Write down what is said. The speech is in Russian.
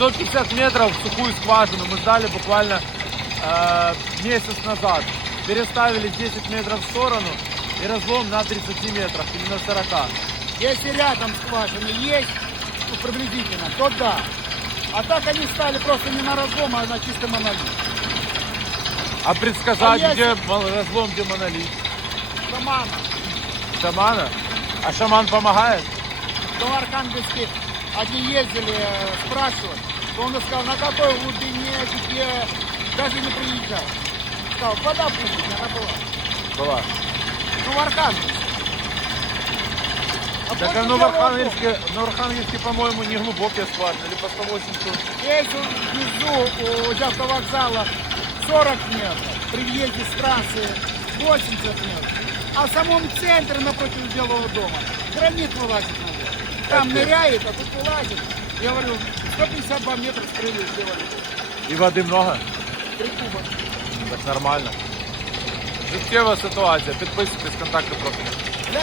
150 метров в сухую скважину мы сдали буквально э, месяц назад. Переставили 10 метров в сторону и разлом на 30 метрах или на 40. Если рядом скважины есть, ну, приблизительно, то да. А так они стали просто не на разлом, а на чистый монолит. А предсказать, А если- где мол- разлом, где монолит? Шамана. Шамана? А шаман помогает? До Архангельске одни ездили э, спрашивать, то он сказал, на какой глубине, где даже не приезжал. Сказал, вода будет, она была. Была. Ну, в Архангельске. А Так после оно в. Архангельске, на Архангельске, по-моему, не глубокие скважины, или по 180 тут. Есть внизу у автовокзала 40 метров, при въезде с трассы 80 метров. А в самом центре напротив Белого дома гранит вылазит наверх. Там Капец. ныряет, а тут вылазит. Я говорю, 152 метра скрыли сделали. И воды много? Три куба. Так нормально. Життєва ситуація. Підписуйтесь, контакти профілю. Для